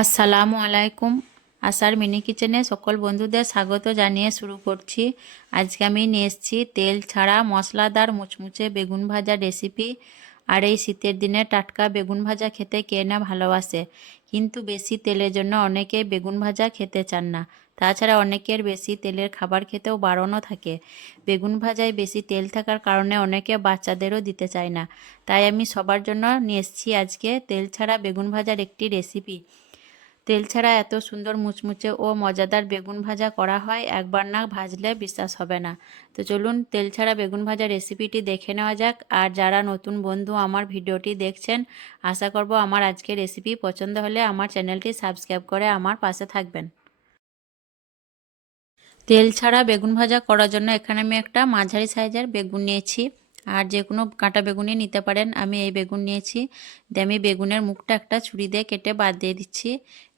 আসসালামু আলাইকুম। আশার মিনি কিচেনে সকল বন্ধুদের স্বাগত জানিয়ে শুরু করছি। আজকে আমি নিয়ে এসেছি তেল ছাড়া মশলাদার মুচমুচে বেগুন ভাজা রেসিপি আর এই শীতের দিনে টাটকা বেগুন ভাজা খেতে কে না ভালোবাসে। কিন্তু বেশি তেলের জন্য অনেকে বেগুন ভাজা খেতে চান না। তাছাড়া অনেকের বেশি তেলের খাবার খেতেও বারণও থাকে। বেগুন ভাজায় বেশি তেল থাকার কারণে অনেকে বাচ্চাদেরও দিতে চায় না। তাই আমি সবার জন্য নিয়ে এসেছি আজকে তেল ছাড়া বেগুন ভাজার একটি রেসিপি তেল ছাড়া এত সুন্দর মুচমুচে ও মজাদার বেগুন ভাজা করা হয়, একবার না ভাজলে বিশ্বাস হবে না। তো চলুন তেল ছাড়া বেগুন ভাজা রেসিপিটি দেখে নেওয়া যাক, আর যারা নতুন বন্ধু আমার ভিডিওটি দেখছেন, আশা করব আমার আজকে রেসিপি পছন্দ হলে আমার চ্যানেলটি সাবস্ক্রাইব করে আমার পাশে থাকবেন। তেল ছাড়া বেগুন ভাজা করার জন্য এখানে আমি একটা মাঝারি সাইজের বেগুন নিয়েছি, আর যে কোনো কাঁটা বেগুনই নিতে পারেন। আমি এই বেগুন নিয়েছি, দিয়ে আমি বেগুনের মুখটা একটা ছুরি দিয়ে কেটে বাদ দিয়ে দিচ্ছি।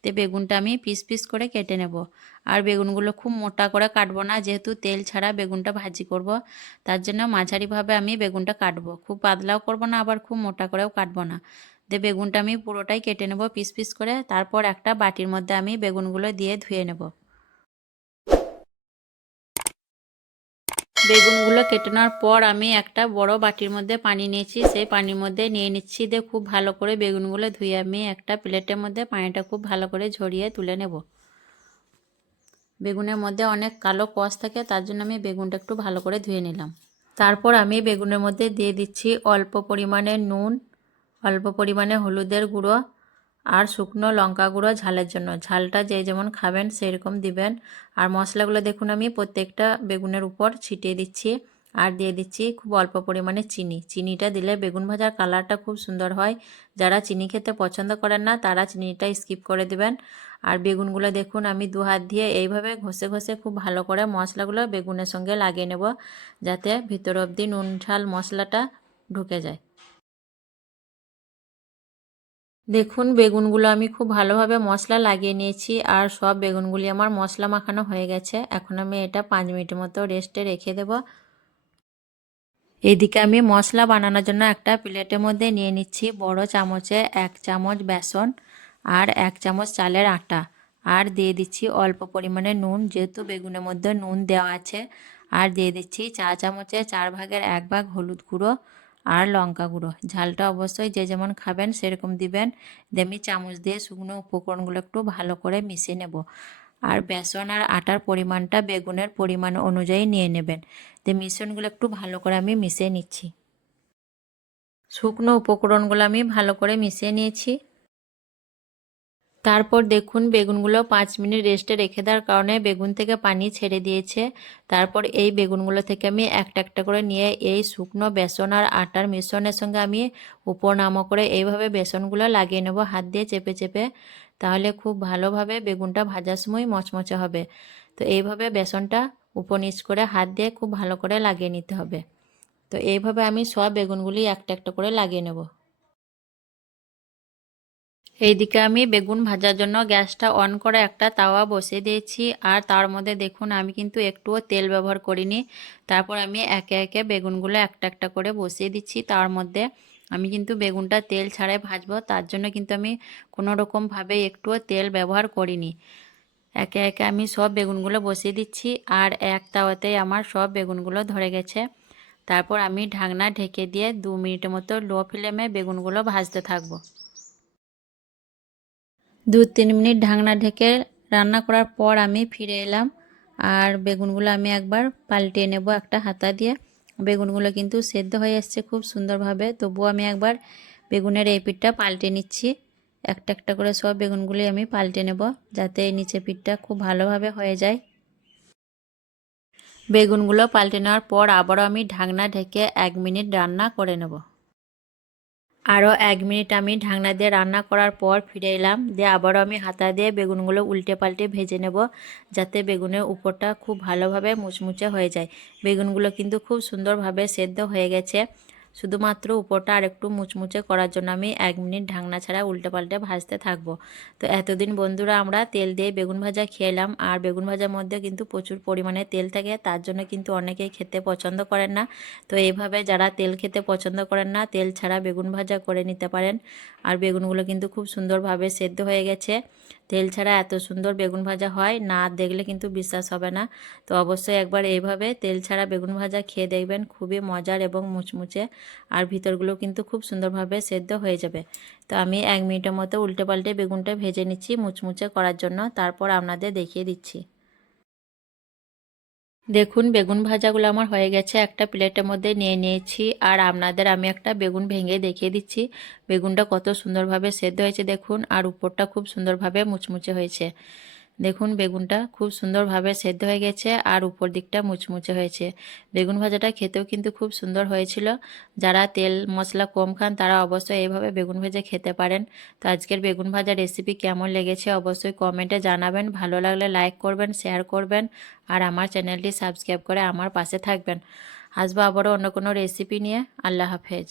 তে বেগুনটা আমি পিস পিস করে কেটে নেব। আর বেগুনগুলো খুব মোটা করে কাটবো না, যেহেতু তেল ছাড়া বেগুনটা ভাজি করব, তার জন্য মাঝারিভাবে আমি বেগুনটা কাটবো। খুব পাতলাও করব না, আবার খুব মোটা করেও কাটবো না। দিয়ে বেগুনটা আমি পুরোটাই কেটে নেব পিস পিস করে, তারপর একটা বাটির মধ্যে আমি বেগুনগুলো দিয়ে ধুয়ে নেব। বেগুনগুলো কেটে নেওয়ার পর আমি একটা বড় বাটির মধ্যে পানি নিয়েছি। সেই পানির মধ্যে নিয়ে নিচ্ছি দিয়ে খুব ভালো করে বেগুনগুলো ধুয়ে আমি একটা প্লেটের মধ্যে পানিটা খুব ভালো করে ঝরিয়ে তুলে নেব। বেগুনের মধ্যে অনেক কালো কষ থাকে, তার জন্য আমি বেগুনটা একটু ভালো করে ধুয়ে নিলাম। তারপর আমি বেগুনের মধ্যে দিয়ে দিচ্ছি অল্প পরিমাণে নুন, অল্প পরিমাণে হলুদের গুঁড়ো আর শুকনো লঙ্কা গুঁড়ো ঝালের জন্য। ঝালটা যে যেমন খাবেন সেই রকম দিবেন। আর মশলাগুলো দেখুন আমি প্রত্যেকটা বেগুনের উপর ছিটিয়ে দিচ্ছি। আর দিয়ে দিচ্ছি খুব অল্প পরিমাণে চিনি। চিনিটা দিলে বেগুন ভাজার কালারটা খুব সুন্দর হয়। যারা চিনি খেতে পছন্দ করেন না, তারা চিনিটা স্কিপ করে দেবেন। আর বেগুনগুলো দেখুন আমি দু হাত দিয়ে এইভাবে ঘষে ঘষে খুব ভালো করে মশলাগুলো বেগুনের সঙ্গে লাগিয়ে নেব, যাতে ভিতর অবধি নুন, ঝাল, মশলাটা ঢুকে যায়। দেখুন, বেগুনগুলো আমি খুব ভালোভাবে মশলা লাগিয়ে নিয়েছি আর সব বেগুনগুলি আমার মশলা মাখানো হয়ে গেছে। এখন আমি এটা পাঁচ মিনিটের মতো রেস্টে রেখে দেব। এদিকে আমি মশলা বানানোর জন্য একটা প্লেটের মধ্যে নিয়ে নিচ্ছি বড় চামচে এক চামচ বেসন আর এক চামচ চালের আটা আর দিয়ে দিচ্ছি অল্প পরিমাণে নুন, যেহেতু বেগুনের মধ্যে নুন দেওয়া আছে। আর দিয়ে দিচ্ছি চা চামচে চার ভাগের এক ভাগ হলুদ গুঁড়ো আর লঙ্কা গুঁড়ো। ঝালটা অবশ্যই যে যেমন খাবেন সেরকম দিবেন। দেমি চামচ দিয়ে শুকনো উপকরণগুলো একটু ভালো করে মিশিয়ে নেব। আর বেসন আর আটার পরিমাণটা বেগুনের পরিমাণ অনুযায়ী নিয়ে নেবেন। দিয়ে মিশ্রণগুলো একটু ভালো করে আমি মিশিয়ে নিচ্ছি। শুকনো উপকরণগুলো আমি ভালো করে মিশিয়ে নিয়েছি। তারপর দেখুন, বেগুনগুলো পাঁচ মিনিট রেস্টে রেখে দেওয়ার কারণে বেগুন থেকে পানি ছেড়ে দিয়েছে। তারপর এই বেগুনগুলো থেকে আমি একটা একটা করে নিয়ে এই শুকনো বেসন আর আটার মিশ্রণের সঙ্গে আমি উপর নামো করে এইভাবে বেসনগুলো লাগিয়ে নেব হাত দিয়ে চেপে চেপে। তাহলে খুব ভালোভাবে বেগুনটা ভাজার সময় মচমচে হবে। তো এইভাবে বেসনটা উপর নিচ করে হাত দিয়ে খুব ভালো করে লাগিয়ে নিতে হবে। তো এইভাবে আমি সব বেগুনগুলি একটা একটা করে লাগিয়ে নেব। এইদিকে আমি বেগুন ভাজার জন্য গ্যাসটা অন করে একটা তাওয়া বসিয়ে দিয়েছি। আর তার মধ্যে দেখুন, আমি কিন্তু একটুও তেল ব্যবহার করিনি। তারপর আমি একে একে বেগুনগুলো একটা একটা করে বসিয়ে দিচ্ছি। তার মধ্যে আমি কিন্তু বেগুনটা তেল ছাড়াই ভাজবো। তার জন্য কিন্তু আমি কোনো রকমভাবে একটুও তেল ব্যবহার করিনি। একে একে আমি সব বেগুনগুলো বসিয়ে দিচ্ছি। আর এক তাওয়াতেই আমার সব বেগুনগুলো ধরে গেছে। তারপর আমি ঢাকনা ঢেকে দিয়ে দু মিনিটের মতো লো ফ্লেমে বেগুনগুলো ভাজতে থাকব। দু তিন মিনিট ঢাকনা ঢেকে রান্না করার পর আমি ফিরে এলাম আর বেগুনগুলো আমি একবার পাল্টিয়ে নেব একটা হাতা দিয়ে। বেগুনগুলো কিন্তু সেদ্ধ হয়ে এসছে খুব সুন্দরভাবে, তবুও আমি একবার বেগুনের এই পিঠটা পাল্টে নিচ্ছি। একটা একটা করে সব বেগুনগুলি আমি পাল্টে নেব যাতে নিচে পিঠটা খুব ভালোভাবে হয়ে যায়। বেগুনগুলো পাল্টে নেওয়ার পর আবারও আমি ঢাকনা ঢেকে এক মিনিট রান্না করে নেব। আরও এক মিনিট আমি ঢাকনা দিয়ে রান্না করার পর ফিরে এলাম। দিয়ে আবারও আমি হাতা দিয়ে বেগুনগুলো উল্টে পাল্টে ভেজে নেব, যাতে বেগুনের উপরটা খুব ভালোভাবে মুচমুচে হয়ে যায়। বেগুনগুলো কিন্তু খুব সুন্দরভাবে সেদ্ধ হয়ে গেছে। শুধুমাত্র উপরটা আর একটু মুচমুচে করার জন্য আমি এক মিনিট ঢাকনা ছাড়া উল্টে পাল্টে ভাজতে থাকব। তো এতদিন বন্ধুরা আমরা তেল দিয়ে বেগুন ভাজা খেলাম আর বেগুন ভাজার মধ্যে কিন্তু প্রচুর পরিমাণে তেল থাকে, তার জন্য কিন্তু অনেকেই খেতে পছন্দ করেন না। তো এইভাবে যারা তেল খেতে পছন্দ করেন না, তেল ছাড়া বেগুন ভাজা করে নিতে পারেন। আর বেগুনগুলো কিন্তু খুব সুন্দরভাবে সেদ্ধ হয়ে গেছে। তেল ছাড়া এত সুন্দর বেগুন ভাজা হয়, না দেখলে কিন্তু বিশ্বাস হবে না। তো অবশ্যই একবার এইভাবে তেল ছাড়া বেগুন ভাজা খেয়ে দেখবেন, খুবই মজার এবং মুচমুচে। আর ভিতরগুলো কিন্তু খুব সুন্দরভাবে সেদ্ধ হয়ে যাবে। তো আমি এক মিনিটের মতো উল্টে পাল্টে বেগুনটা ভেজে নিচ্ছি মুচমুচে করার জন্য। তারপর আপনাদের দেখিয়ে দিচ্ছি। দেখুন, বেগুন ভাজাগুলো আমার হয়ে গেছে। একটা প্লেটের মধ্যে নিয়ে নিয়েছি। আর আপনাদের আমি একটা বেগুন ভেঙে দেখিয়ে দিচ্ছি। বেগুনটা কত সুন্দরভাবে সেদ্ধ হয়েছে দেখুন। আর উপরটা খুব সুন্দরভাবে মুচমুচে হয়েছে। দেখুন, বেগুনটা খুব সুন্দরভাবে সেদ্ধ হয়ে গেছে আর উপর দিকটা মুচমুচে হয়েছে। বেগুন ভাজাটা খেতেও কিন্তু খুব সুন্দর হয়েছিল। যারা তেল মশলা কম খান, তারা অবশ্যই এইভাবে বেগুন ভেজে খেতে পারেন। তো আজকের বেগুন ভাজা রেসিপি কেমন লেগেছে অবশ্যই কমেন্টে জানাবেন। ভালো লাগলে লাইক করবেন শেয়ার করবেন আর আমার চ্যানেলটি সাবস্ক্রাইব করে আমার পাশে থাকবেন। আসব আবারও অন্য কোনো রেসিপি নিয়ে। আল্লাহ হাফেজ।